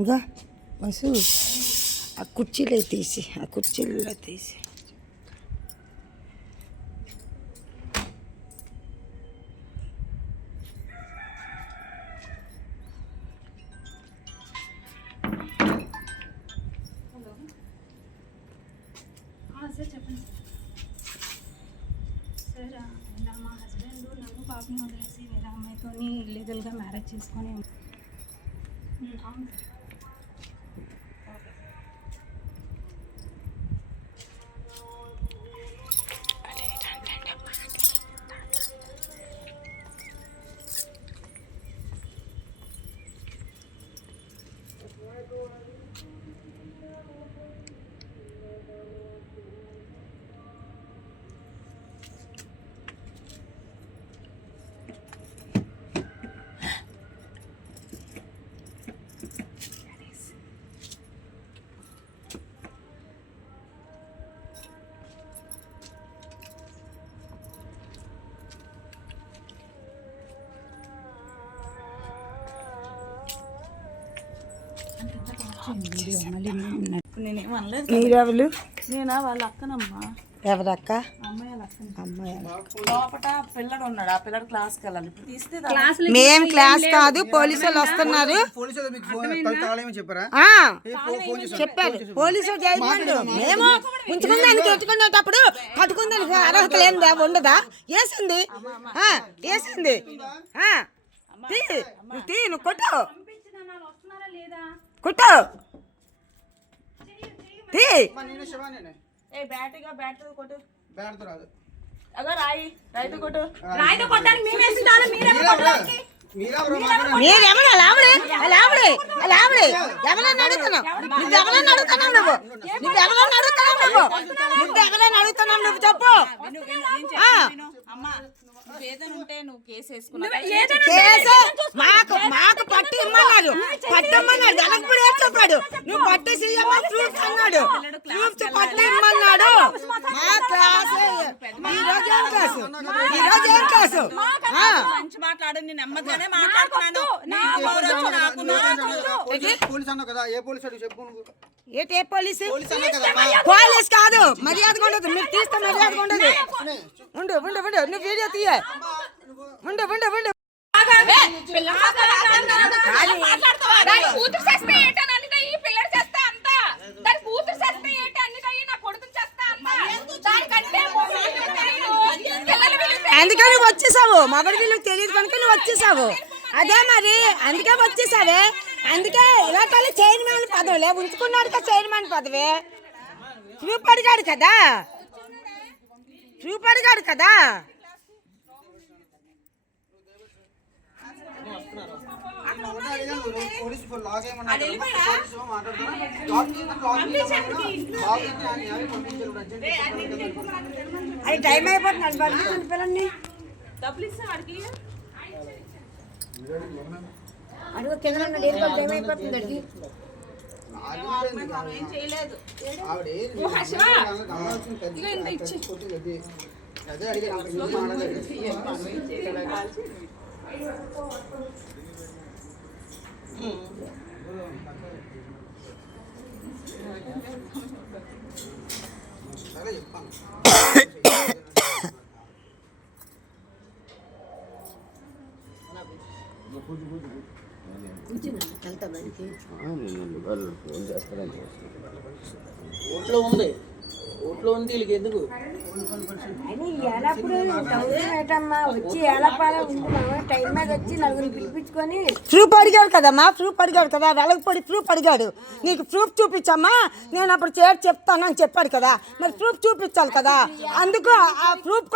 ఇంకా మసు ఆ కుర్చీలో తీసి సార్ చెప్పండి సార్. ఇలా మా హస్బెండ్ నన్ను పాపని వదిలేసి వేరే అమ్మాయితో ఇల్లీగల్గా మ్యారేజ్ చేసుకొని అవును సార్. మీరెవరు? నేనా వాళ్ళ అక్కనమ్మా. ఎవరక్క? అమ్మాయి లోపల పిల్లడు ఉన్నాడు, ఆ పిల్లడు క్లాస్కి వెళ్ళాలి. మేం క్లాస్ కాదు, పోలీసు వాళ్ళు వస్తున్నారు. చెప్పారు పోలీసులు చేయమండు. మేము ఉంచుకుందానికి ఎత్తుకునేటప్పుడు కట్టుకుందానికి అర్హత లేనిదా ఉండదా? వేసింది నువ్వు కొట్టు కొట్టు మీరెవరు? ఎవరన్నా అడుగుతున్నావు నువ్వు చెప్పు. మాకు పట్టి ఇమ్మన్నారు, వెనకప్పుడు చెప్పాడు. నువ్వు పట్టేసి ప్రూఫ్ అన్నాడు, ప్రూఫ్ పట్టి ఇమ్మన్నాడు. మా క్లాస్ ఈరోజు ఏం క్లాసు మాట్లాడు. నేను నెమ్మదిగానే మాట్లాడుతున్నాను. ఏ పోలీసు? పోలీస్ కాదు, మర్యాదగా ఉండదు. మీరు తీస్తే మర్యాదగా ఉండదు. ఉండు నువ్వు వీడియో తీయ. ఉండు అందుకని వచ్చేసావు. మగడి వీళ్ళకి తెలియదు కనుక నువ్వు వచ్చేసావు. అదే మరి అందుకే వచ్చేసావే. అందుకే ఇలాంటి చైర్మన్ పదవిలే ఉంచుకున్నాడు కదా. చైర్మన్ పదవి ప్రూఫ్ అడిగాడు కదా. అది టైం అయిపోతుంది. పిల్లల్ని అడుగు కింద టైం అయిపోతుంది. అడిగి ఓట్లో ఉంది వీళ్ళకి ఎందుకు ప్రూఫ్ అడిగాడు కదమ్మా, ప్రూఫ్ అడిగాడు కదా. వెలగపడి ప్రూఫ్ అడిగాడు. నీకు ప్రూఫ్ చూపించమ్మా, నేను అప్పుడు చెప్తాను అని చెప్పాడు కదా. మరి ప్రూఫ్ చూపించాలి కదా. అందుకు ఆ ప్రూఫ్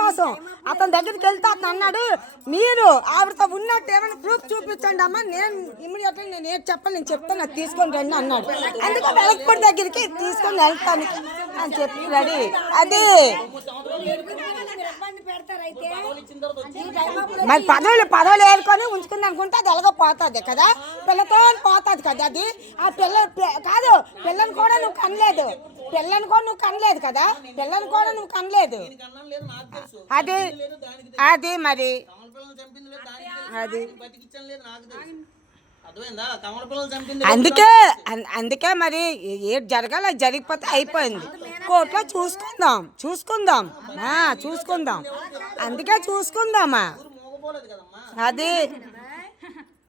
కోసం అతని దగ్గరికి వెళ్తే అతను అన్నాడు, మీరు ఆవిడతో ఉన్నట్టు ఏమైనా ప్రూఫ్ చూపించండి అమ్మా. నేను ఇమ్మీడియట్గా నేను ఏం చెప్పాలి, నేను చెప్తాను, నాకు తీసుకొని రండి అన్నాడు. అందుకే వెలగపడి దగ్గరికి తీసుకొని వెళ్తానికి అని చెప్పి రెడీ. అది మరి పదవులు ఏరుకొని ఉంచుకుంది అనుకుంటే అది ఎలాగో పోతుంది కదా. పిల్లతో పోతుంది కదా. అది ఆ పిల్ల కాదు, పిల్లని కూడా నువ్వు కనలేదు కదా. పిల్లని కూడా నువ్వు కనలేదు. అది మరి అది అర్థమైందా? కమల పిల్లలు చంపింది అందుకే మరి ఏది జరగాలి అది జరిగిపోతే అయిపోయింది. కోర్టులో చూసుకుందాం చూసుకుందాం అందుకే చూసుకుందామా మోగపోలేదు కదమ్మా. అది